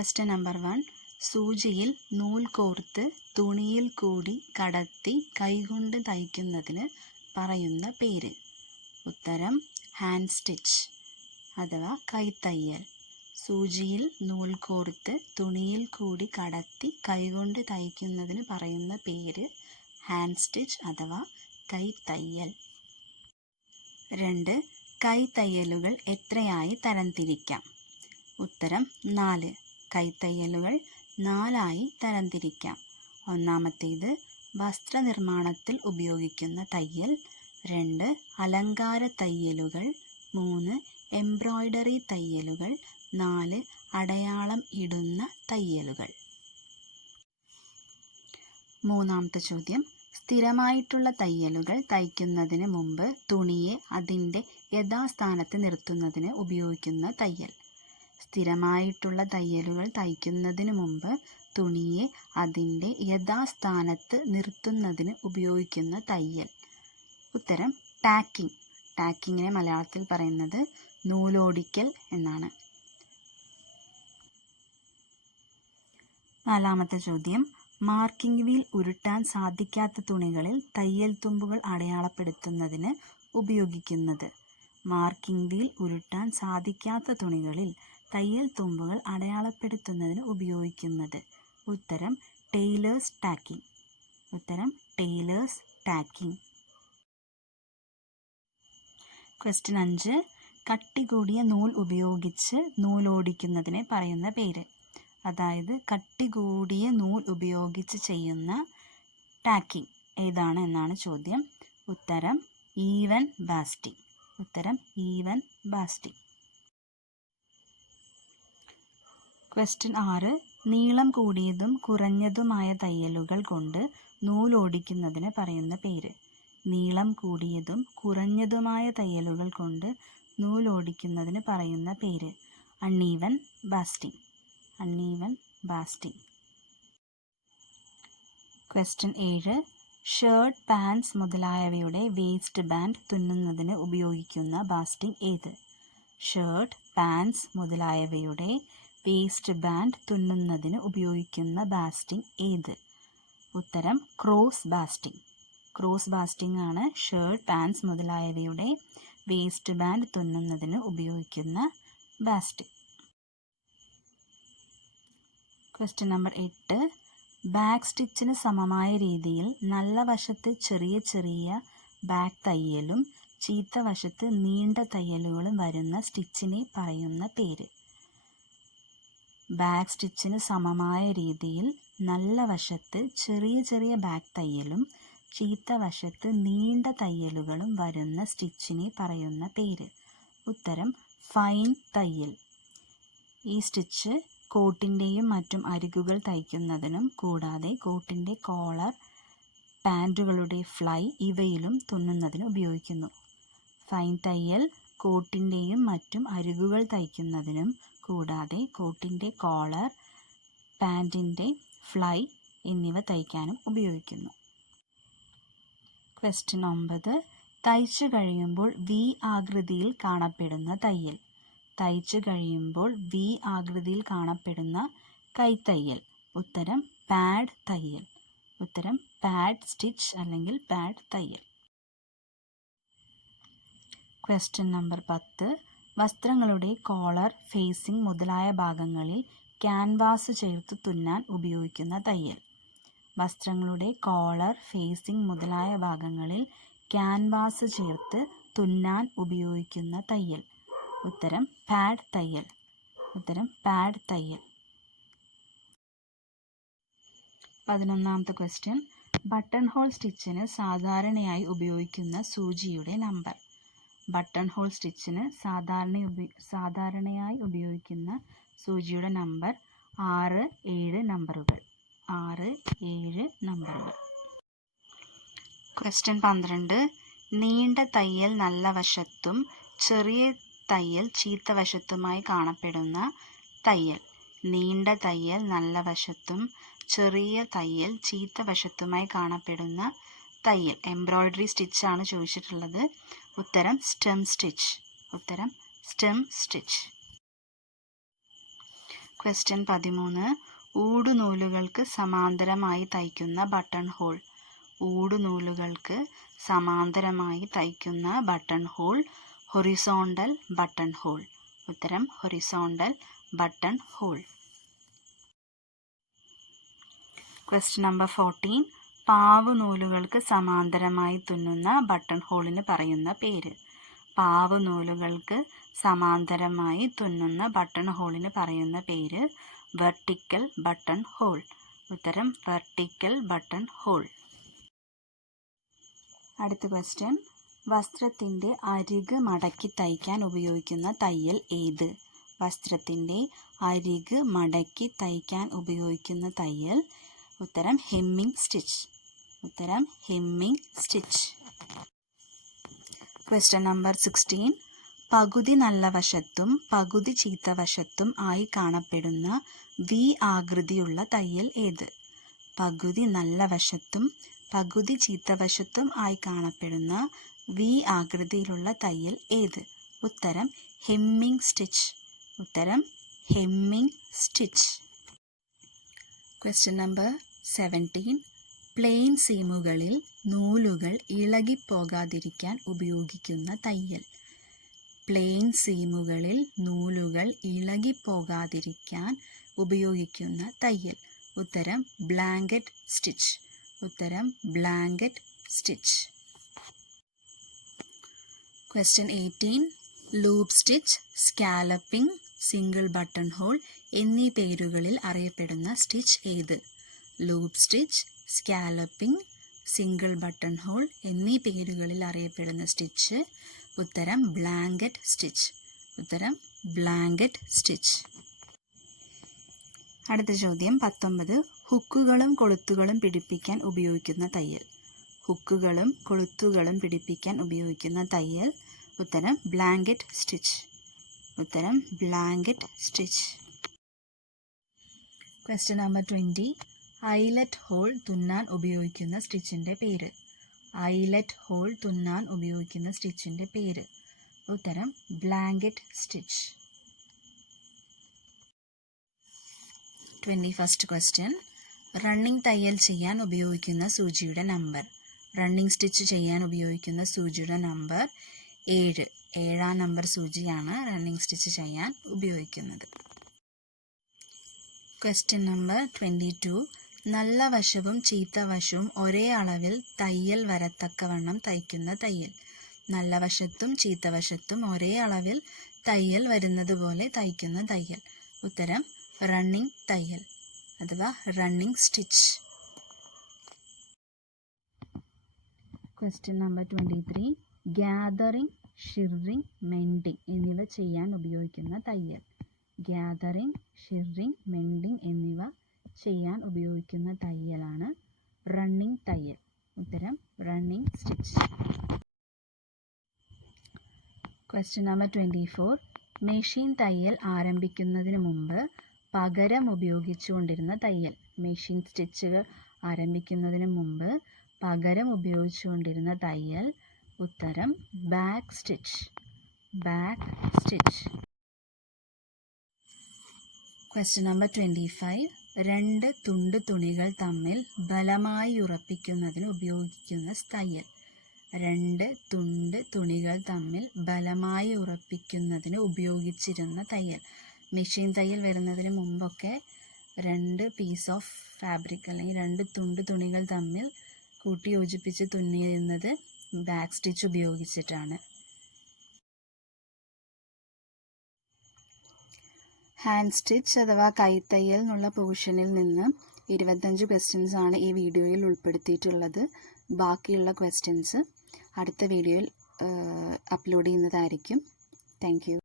Question number 1. സൂചിയിൽ നൂൽ കോർത്ത് തുണിയിൽ കൂടി കടത്തി കൈകൊണ്ട് തയ്ക്കുന്നതിന് പറയുന്ന പേര്. ഉത്തരം ഹാൻഡ് സ്റ്റിച്ച് അഥവാ കൈത്തയ്യൽ. സൂചിയിൽ നൂൽ കോർത്ത് തുണിയിൽ കൂടി കടത്തി കൈകൊണ്ട് തയ്ക്കുന്നതിന് പറയുന്ന പേര് ഹാൻഡ് സ്റ്റിച്ച് അഥവാ കൈത്തയ്യൽ. 2. കൈത്തയ്യലുകൾ എത്രയായി തരംതിരിക്കാം? ഉത്തരം 4. കൈത്തയ്യലുകൾ 4ആയി തരംതിരിക്കാം. ഒന്നാമത്തേത് വസ്ത്രനിർമ്മാണത്തിൽ ഉപയോഗിക്കുന്ന തയ്യൽ. 2. അലങ്കാര തയ്യലുകൾ. 3. എംബ്രോയ്ഡറി തയ്യലുകൾ. 4. അടയാളം ഇടുന്ന തയ്യലുകൾ. മൂന്നാമത്തെ ചോദ്യം. സ്ഥിരമായിട്ടുള്ള തയ്യലുകൾ തയ്ക്കുന്നതിന് മുമ്പ് തുണിയെ അതിൻ്റെ യഥാസ്ഥാനത്ത് നിർത്തുന്നതിന് ഉപയോഗിക്കുന്ന തയ്യൽ. സ്ഥിരമായിട്ടുള്ള തയ്യലുകൾ തയ്ക്കുന്നതിന് മുമ്പ് തുണിയെ അതിൻ്റെ യഥാസ്ഥാനത്ത് നിർത്തുന്നതിന് ഉപയോഗിക്കുന്ന തയ്യൽ. ഉത്തരം ടാക്കിംഗ്. ടാക്കിങ്ങിനെ മലയാളത്തിൽ പറയുന്നത് നൂലോടിക്കൽ എന്നാണ്. നാലാമത്തെ ചോദ്യം. മാർക്കിംഗ് വീൽ ഉരുട്ടാൻ സാധിക്കാത്ത തുണികളിൽ തയ്യൽ തുമ്പുകൾ അടയാളപ്പെടുത്തുന്നതിന് ഉപയോഗിക്കുന്നത്. മാർക്കിംഗ് വീൽ ഉരുട്ടാൻ സാധിക്കാത്ത തുണികളിൽ തയ്യൽ തുമ്പുകൾ അടയാളപ്പെടുത്തുന്നതിന് ഉപയോഗിക്കുന്നത്. ഉത്തരം ടൈലേഴ്സ് ടാക്കിംഗ്. ഉത്തരം ടൈലേഴ്സ് ടാക്കിംഗ്. ക്വസ്റ്റ്യൻ 5. കട്ടി കൂടിയ നൂൽ ഉപയോഗിച്ച് നൂലോടിക്കുന്നതിനെ പറയുന്ന പേര്. അതായത് കട്ടി കൂടിയ നൂൽ ഉപയോഗിച്ച് ചെയ്യുന്ന ടാക്കിംഗ് ഏതാണ് എന്നാണ് ചോദ്യം. ഉത്തരം ഈവൻ ബാസ്റ്റിംഗ്. ഉത്തരം ഈവൻ ബാസ്റ്റിംഗ്. ക്വസ്റ്റ്യൻ 6. നീളം കൂടിയതും കുറഞ്ഞതുമായ തയ്യലുകൾ കൊണ്ട് നൂലോടിക്കുന്നതിന് പറയുന്ന പേര്. നീളം കൂടിയതും കുറഞ്ഞതുമായ തയ്യലുകൾ കൊണ്ട് നൂലോടിക്കുന്നതിന് പറയുന്ന പേര് uneven basting. Uneven basting. Question 7. Shirt, pants മുതലായവയുടെ വേസ്റ്റ് ബാൻഡ് തുന്നുന്നതിന് ഉപയോഗിക്കുന്ന ബാസ്റ്റിംഗ് ഏത്? ഷർട്ട്, പാൻസ് മുതലായവയുടെ വേസ്റ്റ് ബാൻഡ് തുന്നുന്നതിന് ഉപയോഗിക്കുന്ന ബാസ്റ്റിംഗ് ഏത്? ഉത്തരം ക്രോസ് ബാസ്റ്റിംഗ്. ക്രോസ് ബാസ്റ്റിംഗ് ആണ് ഷർട്ട്, പാൻസ് മുതലായവയുടെ വേസ്റ്റ് ബാൻഡ് തുന്നുന്നതിന് ഉപയോഗിക്കുന്ന ബാസ്റ്റിംഗ്. Question number 8. ബാക്ക് സ്റ്റിച്ചിന് സമമായ രീതിയിൽ നല്ല വശത്ത് ചെറിയ ചെറിയ ബാക്ക് തയ്യലും ചീത്ത വശത്ത് നീണ്ട തയ്യലുകളും വരുന്ന സ്റ്റിച്ചിനെ പറയുന്ന പേര്. ബാക്ക് സ്റ്റിച്ചിന് സമമായ രീതിയിൽ നല്ല വശത്ത് ചെറിയ ചെറിയ ബാക്ക് തയ്യലും ചീത്ത വശത്ത് നീണ്ട തയ്യലുകളും വരുന്ന സ്റ്റിച്ചിനെ പറയുന്ന പേര്. ഉത്തരം ഫൈൻ തയ്യൽ. ഈ സ്റ്റിച്ച് കോട്ടിൻ്റെയും മറ്റും അരികുകൾ തയ്ക്കുന്നതിനും കൂടാതെ കോട്ടിൻ്റെ കോളർ, പാൻറ്റുകളുടെ ഫ്ലൈ ഇവയിലും തുന്നുന്നതിന് ഉപയോഗിക്കുന്നു. ഫൈൻ തയ്യൽ കോട്ടിൻ്റെയും മറ്റും അരികുകൾ തയ്ക്കുന്നതിനും കൂടാതെ കോട്ടിൻ്റെ കോളർ, പാൻറ്റിൻ്റെ ഫ്ലൈ എന്നിവ തയ്ക്കാനും ഉപയോഗിക്കുന്നു. ക്വസ്റ്റ്യൻ 9. തയ്ച്ചു കഴിയുമ്പോൾ വി ആകൃതിയിൽ കാണപ്പെടുന്ന തയ്യൽ. തയ്ച്ചു കഴിയുമ്പോൾ വി ആകൃതിയിൽ കാണപ്പെടുന്ന കൈത്തയ്യൽ. ഉത്തരം പാഡ് തയ്യൽ. ഉത്തരം പാഡ് സ്റ്റിച്ച് അല്ലെങ്കിൽ പാഡ് തയ്യൽ. Question number 10. വസ്ത്രങ്ങളുടെ കോളർ, ഫേസിംഗ് മുതലായ ഭാഗങ്ങളിൽ ക്യാൻവാസ് ചേർത്ത് തുന്നാൻ ഉപയോഗിക്കുന്ന തയ്യൽ. വസ്ത്രങ്ങളുടെ കോളർ, ഫേസിംഗ് മുതലായ ഭാഗങ്ങളിൽ ക്യാൻവാസ് ചേർത്ത് തുന്നാൻ ഉപയോഗിക്കുന്ന തയ്യൽ. ഉത്തരം പാഡ് തയ്യൽ. ഉത്തരം പാഡ് തയ്യൽ. 11ാമത്തെ ക്വസ്റ്റ്യൻ. ബട്ടൺ ഹോൾ സ്റ്റിച്ചിന് സാധാരണയായി ഉപയോഗിക്കുന്ന സൂചിയുടെ നമ്പർ. ബട്ടൺ ഹോൾ സ്റ്റിച്ചിന് സാധാരണയായി ഉപയോഗിക്കുന്ന സൂചിയുടെ നമ്പർ 6, 7 നമ്പറുകൾ. 6, 7 നമ്പറുകൾ. ക്വസ്റ്റ്യൻ 12. നീണ്ട തയ്യൽ നല്ല വശത്തും ചെറിയ തയ്യൽ ചീത്ത വശത്തുമായി കാണപ്പെടുന്ന തയ്യൽ. നീണ്ട തയ്യൽ നല്ല വശത്തും ചെറിയ തയ്യൽ ചീത്ത വശത്തുമായി കാണപ്പെടുന്ന തയ്യൽ. എംബ്രോയ്ഡറി സ്റ്റിച്ചാണ് ചോദിച്ചിട്ടുള്ളത്. ഉത്തരം സ്റ്റെം സ്റ്റിച്ച്. ഉത്തരം സ്റ്റെം സ്റ്റിച്ച്. ക്വസ്റ്റ്യൻ 13. ഊടുനൂലുകൾക്ക് സമാന്തരമായി തയ്ക്കുന്ന ബട്ടൺ ഹോൾ. ഊടുനൂലുകൾക്ക് സമാന്തരമായി തയ്ക്കുന്ന button hole horizontal button hole. ഉത്തരം horizontal button hole. Question number 14. പാവുനൂലുകൾക്ക് സമാന്തരമായി തുന്നുന്ന ബട്ടൺ ഹോളിന് പറയുന്ന പേര്. പാവുനൂലുകൾക്ക് സമാന്തരമായി തുന്നുന്ന ബട്ടൺ ഹോളിന് പറയുന്ന പേര് വെർട്ടിക്കൽ ബട്ടൺ ഹോൾ. ഉത്തരം വെർട്ടിക്കൽ ബട്ടൺ ഹോൾ. അടുത്ത ക്വസ്റ്റ്യൻ. വസ്ത്രത്തിൻ്റെ അരിക് മടക്കി തയ്ക്കാൻ ഉപയോഗിക്കുന്ന തയ്യൽ ഏത്? വസ്ത്രത്തിൻ്റെ അരിക് മടക്കി തയ്ക്കാൻ ഉപയോഗിക്കുന്ന തയ്യൽ. ഉത്തരം ഹെമ്മിങ് സ്റ്റിച്ച്. ഉത്തരം ഹെമ്മിങ് സ്റ്റിച്ച്. Question number 16. പകുതി നല്ല വശത്തും പകുതി ചീത്ത വശത്തും ആയി കാണപ്പെടുന്ന വി ആകൃതിയുള്ള തയ്യൽ ഏത്? പകുതി നല്ല വശത്തും പകുതി ചീത്ത വശത്തും ആയി കാണപ്പെടുന്ന വി ആകൃതിയിലുള്ള തയ്യൽ ഏത്? ഉത്തരം ഹെമ്മിങ് സ്റ്റിച്ച്. ഉത്തരം hemming stitch. Question number 17. Plain സീമുകളിൽ നൂലുകൾ ഇളകിപ്പോകാതിരിക്കാൻ ഉപയോഗിക്കുന്ന തയ്യൽ. പ്ലെയിൻ സീമുകളിൽ നൂലുകൾ ഇളകിപ്പോകാതിരിക്കാൻ ഉപയോഗിക്കുന്ന തയ്യൽ. ഉത്തരം ബ്ലാങ്കറ്റ് സ്റ്റിച്ച്. ഉത്തരം blanket stitch. Question 18. Loop stitch, scalloping, single button hole എന്നീ പേരുകളിൽ അറിയപ്പെടുന്ന സ്റ്റിച്ച് ഏത്? Loop stitch, scalloping, single button hole എന്നീ പേരുകളിൽ അറിയപ്പെടുന്ന സ്റ്റിച്ച്. ഉത്തരം ബ്ലാങ്കറ്റ് സ്റ്റിച്ച്. ഉത്തരം ബ്ലാങ്കറ്റ് സ്റ്റിച്ച്. അടുത്ത ചോദ്യം 19. ഹുക്കുകളും കൊളുത്തുകളും പിടിപ്പിക്കാൻ ഉപയോഗിക്കുന്ന തയ്യൽ. ഹുക്കുകളും കൊളുത്തുകളും പിടിപ്പിക്കാൻ ഉപയോഗിക്കുന്ന തയ്യൽ. ഉത്തരം ബ്ലാങ്കറ്റ് സ്റ്റിച്ച്. ഉത്തരം blanket stitch. Question number 20. Eyelet hole തുന്നാൻ ഉപയോഗിക്കുന്ന സ്റ്റിച്ചിൻ്റെ പേര്. ഐലറ്റ് ഹോൾ തുന്നാൻ ഉപയോഗിക്കുന്ന സ്റ്റിച്ചിൻ്റെ പേര്. ഉത്തരം blanket stitch. 21st question. Running തയ്യൽ ചെയ്യാൻ ഉപയോഗിക്കുന്ന സൂചിയുടെ നമ്പർ. റണ്ണിംഗ് സ്റ്റിച്ച് ചെയ്യാൻ ഉപയോഗിക്കുന്ന സൂചിയുടെ നമ്പർ 7. 7ാം നമ്പർ സൂചിയാണ് റണ്ണിംഗ് സ്റ്റിച്ച് ചെയ്യാൻ ഉപയോഗിക്കുന്നത്. Question number 22. നല്ല വശവും ചീത്ത വശവും ഒരേ അളവിൽ തയ്യൽ വരത്തക്കവണ്ണം തയ്ക്കുന്ന തയ്യൽ. നല്ല വശത്തും ചീത്ത വശത്തും ഒരേ അളവിൽ തയ്യൽ വരുന്നത് പോലെ തയ്ക്കുന്ന തയ്യൽ. ഉത്തരം റണ്ണിംഗ് തയ്യൽ അഥവാ running stitch. Question number 23. Gathering, shirring, mending എന്നിവ ചെയ്യാൻ ഉപയോഗിക്കുന്ന തയ്യൽ. ഗ്യാതറിംഗ്, ഷിറിംഗ്, മെൻഡിങ് എന്നിവ ചെയ്യാൻ ഉപയോഗിക്കുന്ന തയ്യലാണ് റണ്ണിംഗ് തയ്യൽ. ഉത്തരം running stitch. Question number 24. Machine തയ്യൽ ആരംഭിക്കുന്നതിന് മുമ്പ് പകരം ഉപയോഗിച്ചുകൊണ്ടിരുന്ന തയ്യൽ. മെഷീൻ സ്റ്റിച്ചുകൾ ആരംഭിക്കുന്നതിന് മുമ്പ് പകരം ഉപയോഗിച്ചുകൊണ്ടിരുന്ന തയ്യൽ. ഉത്തരം back stitch. Back stitch. Question number 25. രണ്ട് തുണ്ട് തുണികൾ തമ്മിൽ ബലമായി ഉറപ്പിക്കുന്നതിന് ഉപയോഗിക്കുന്ന തയ്യൽ. രണ്ട് തുണ്ട് തുണികൾ തമ്മിൽ ബലമായി ഉറപ്പിക്കുന്നതിന് ഉപയോഗിച്ചിരുന്ന തയ്യൽ. മെഷീൻ തയ്യൽ വരുന്നതിന് മുമ്പൊക്കെ രണ്ട് പീസ് ഓഫ് ഫാബ്രിക് അല്ലെങ്കിൽ രണ്ട് തുണ്ട് തുണികൾ തമ്മിൽ കൂട്ടി യോജിപ്പിച്ച് തുന്നിയിരുന്നത് ബാക്ക് സ്റ്റിച്ച് ഉപയോഗിച്ചിട്ടാണ്. ഹാൻഡ് സ്റ്റിച്ച് അഥവാ കൈത്തയ്യൽ എന്നുള്ള പോർഷനിൽ നിന്ന് 25 ക്വസ്റ്റ്യൻസ് ആണ് ഈ വീഡിയോയിൽ ഉൾപ്പെടുത്തിയിട്ടുള്ളത്. ബാക്കിയുള്ള ക്വസ്റ്റ്യൻസ് അടുത്ത വീഡിയോയിൽ അപ്ലോഡ് ചെയ്യുന്നതായിരിക്കും. Thank you.